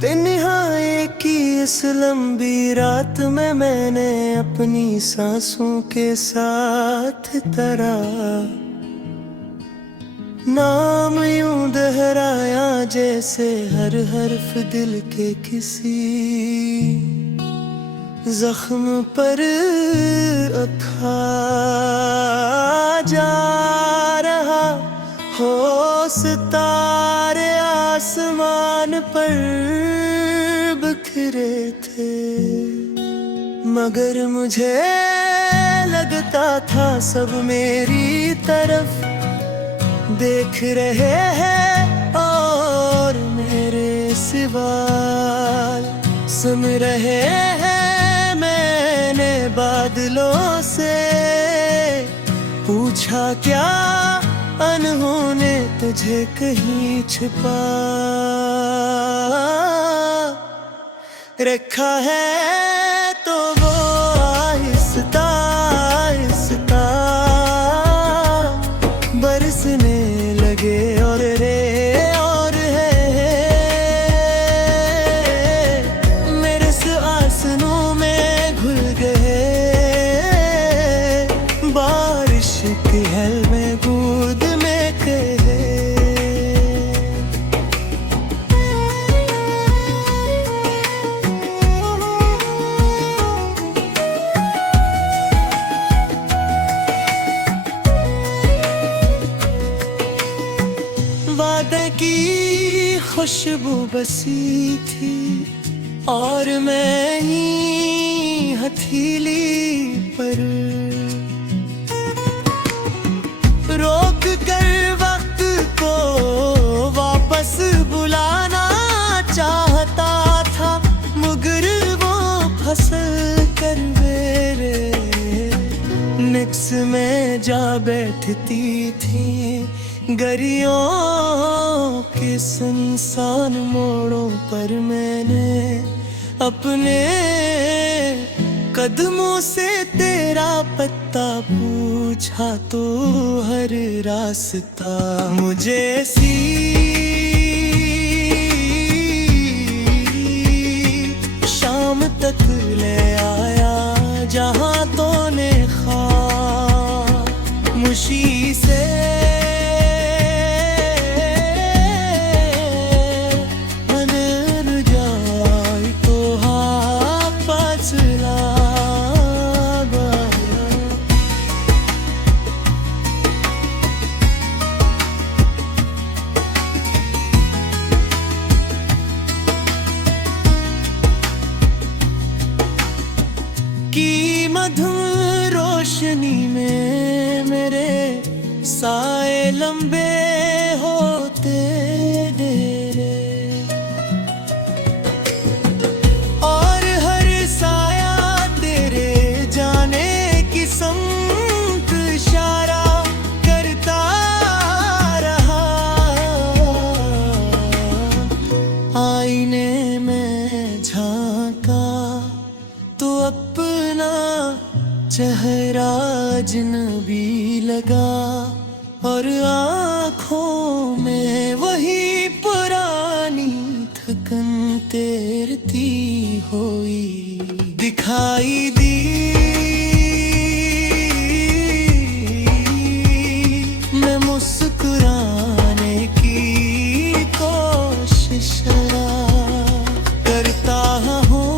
तन्हाई की इस लंबी रात में मैंने अपनी सांसों के साथ तरा नाम यूं दोहराया जैसे हर हर्फ दिल के किसी जख्म पर अखा जा रहा हो। सितारे आसमान पर बिखरे थे, मगर मुझे लगता था सब मेरी तरफ देख रहे हैं और मेरे सवाल सुन रहे हैं। मैंने बादलों से पूछा, क्या अनहोने तुझे कहीं छिपा रखा है? तो वो आहिस्ता आहिस्ता बरसने लगे और है मेरे आंसुओं में घुल गए। बारिश की हल में बूंद में कहे वादे की खुशबू बसी थी और मैं ही हथेली पर रोक कर वक्त को वापस बुलाना चाहता था, मगर वो फसल कर मेरे निक्स में जा बैठती थी। गरियों के सुनसान मोड़ों पर मैंने अपने कदमों से तेरा पत्ता पूछा, तो हर रास्ता मुझे सी शाम तक ले आया, जहां तूने खामोशी से की मधुर रोशनी में मेरे साए लंबे होते डेरे, और हर साया तेरे जाने की संग इशारा करता रहा। आईने में झांका तो अपना चेहरा अजनबी लगा, और आँखों में वही पुरानी थकन तैरती हुई दिखाई दी। मैं मुस्कुराने की कोशिश करता हूँ,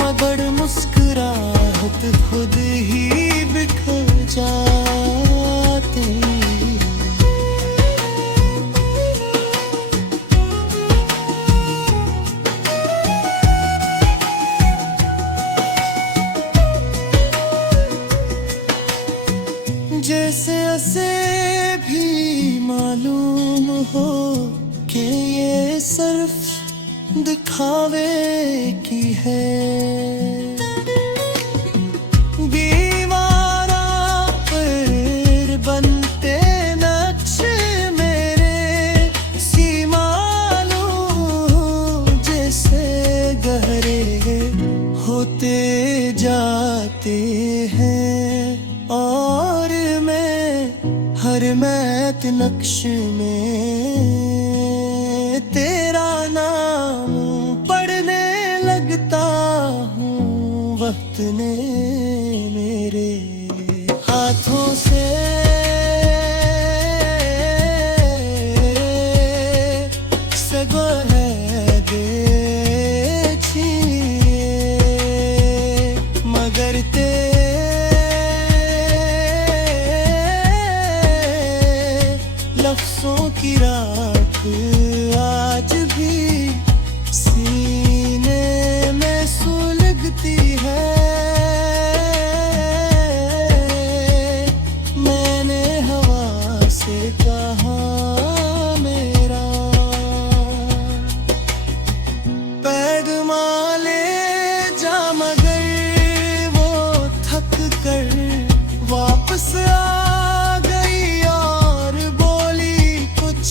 मगर मुस्कुराहट खुद ही बिखर जाती। जैसे उसे भी मालूम हो कि ये सिर्फ दिखावे की है। दीवारा पर बनते नक्श मेरे सी मालूम जैसे गहरे और मैत नक्श में तेरा नाम पढ़ने लगता हूँ। वक्त ने मेरे हाथों से सगो है दे छीनिए, मगर लफ्ज़ों की राख आज भी सीने में सुलगती है। मैंने हवा से कहा मेरा पैगमा ले जा, मगर वो थक कर वापस आ गई और बोली कुछ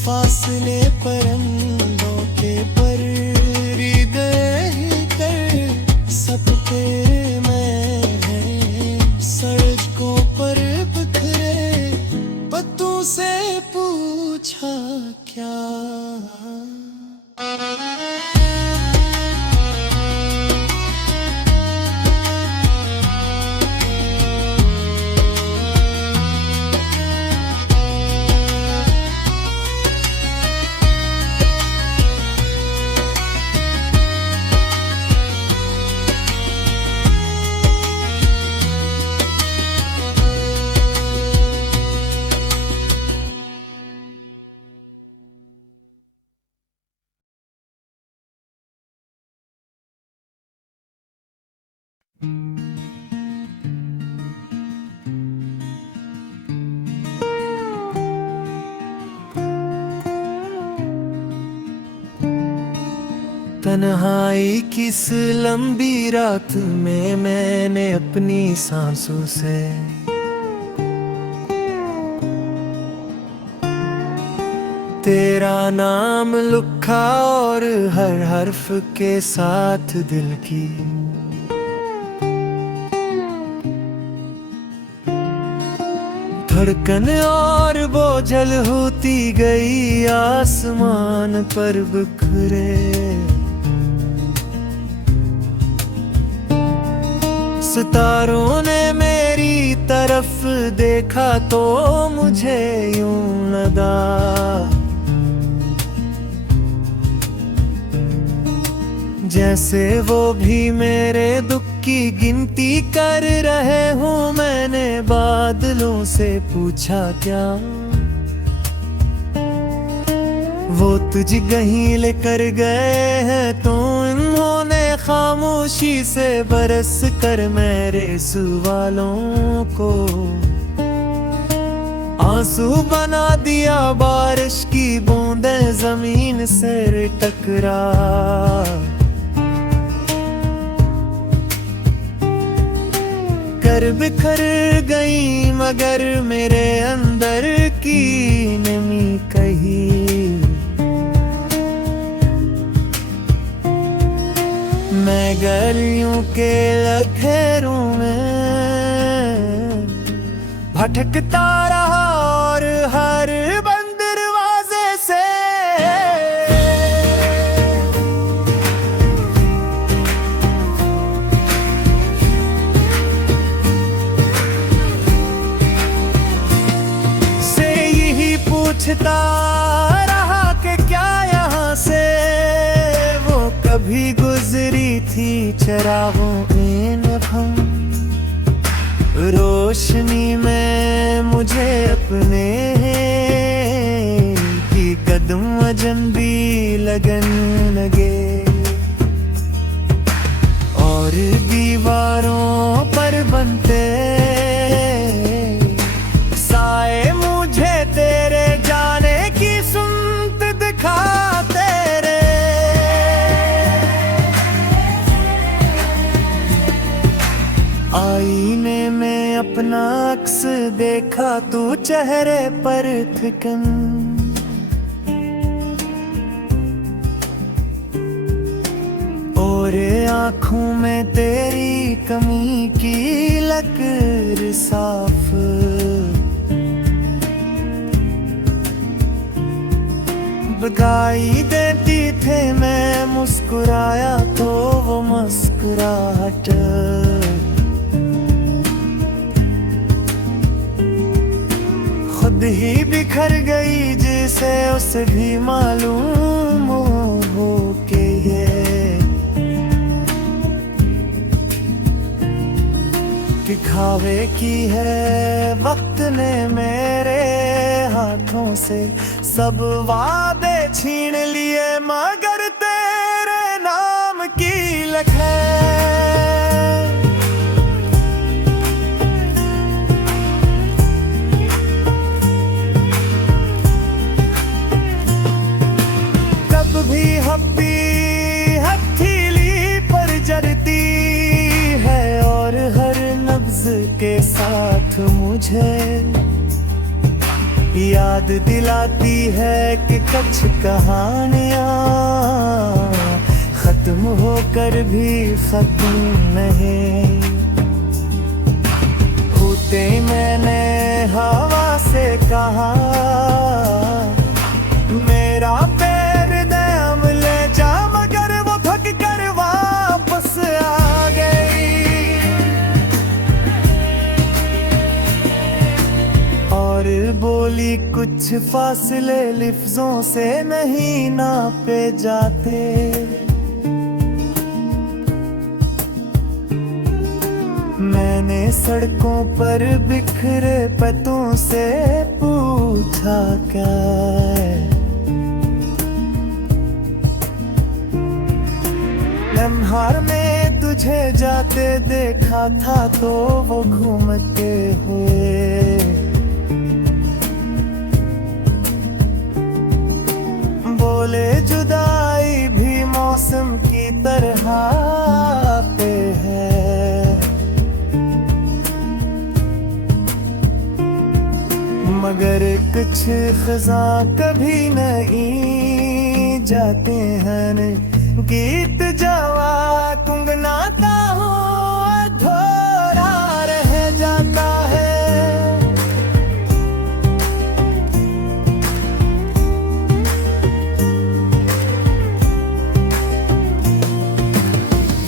फासले परिंदों के पर हृदय कर सब तेरे में है। सड़कों पर बिखरे पत्तों से पूछा क्या। तन्हाई किस लंबी रात में मैंने अपनी सांसों से तेरा नाम लिखा और हर हर्फ के साथ दिल की धड़कन और बोझल होती गई आसमान पर बिखरे। सितारों ने मेरी तरफ देखा तो मुझे यूं लगा जैसे वो भी मेरे दुख की गिनती कर रहे हूँ। मैंने बादलों से पूछा क्या वो तुझ कहीं लेकर गए हैं, तो इन्होंने खामोशी से बरस कर मेरे सवालों को आंसू बना दिया। बारिश की बूंदें जमीन से टकरा कर बिखर गई, मगर मेरे अंदर की नमी कहीं मैं गलियों के लखेरों में भटकता रहा और हर बंद दरवाजे से यही पूछता रहा कि क्या यहाँ से वो कभी गुजरी थी चरागों इन हम रोशनी में मुझे अपने की कदम अजनबी लगन लगे और दीवारों पर बनते साए मुझे तेरे जाने की सुनत दिखाते रे। आईने में अपना अक्स देखा तू चेहरे पर थिकन और आँखों में तेरी कमी की लकीर साफ जब गाई देती थे मैं मुस्कुराया तो वो मुस्कुराहट खुद ही बिखर गई, जिसे उसे भी मालूम हो के ये दिखावे की है। वक्त ने मेरे हाथों से सब वादे छीन लिए, मगर तेरे नाम की लखें कब भी हप्पी हथेली पर जरती है, और हर नब्ज के साथ मुझे याद दिलाती है कि कुछ कहानियां खत्म होकर भी खत्म नहीं होते। मैंने हवा से कहा मेरा पैर दयाम ले जा, मगर वो थक कर वापस आ गई और बोली कुछ फासले लफ्जों से नहीं नापे जाते। मैंने सड़कों पर बिखरे पत्तों से पूछा क्या है, लम्हार में तुझे जाते देखा था तो वो घूमते हुए बोले जुदाई भी मौसम की तरह आते हैं, मगर कुछ खज़ा कभी नहीं जाते हैं। गीत जवा गुनगुनाता हूँ अधूरा रह जाता है।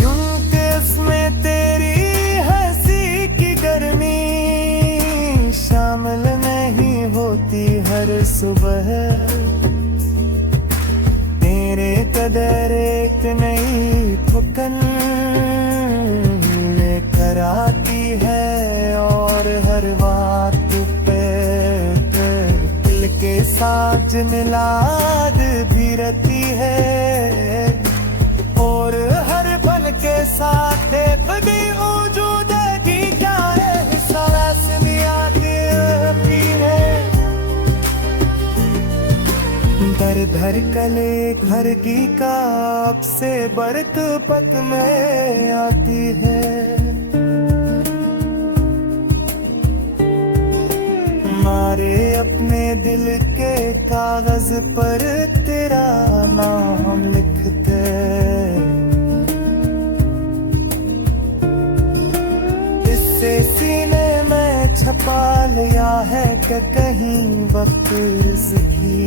यूं कि इसमें तेरी हंसी की गर्मी शामिल नहीं होती हर सुबह, तेरे कदर एक नई थकन लेकर आती है, और हर बात पे दिल के साथ मिलाद भी रहती है, और हर पल के साथ एक भी वजूद की क्या है हिसास आती है। दर धर कले घर की काप से बरत पत में आती है, मारे अपने दिल के कागज पर तेरा नाम लिखते, इससे सीने में छपा लिया है कि कहीं वक्त की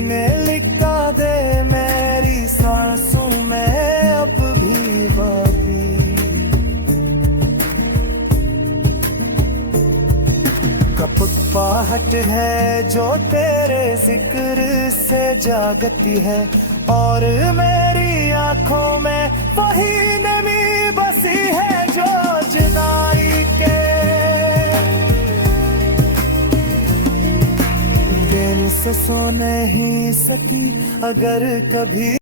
ने लिखा दे मेरी सांसों में अब भी बाकी। कपकपाहट है जो तेरे जिक्र से जागती है, और मेरी आंखों में वही नमी बसी है जो जुदाई के दिन से सो नहीं सकी अगर कभी।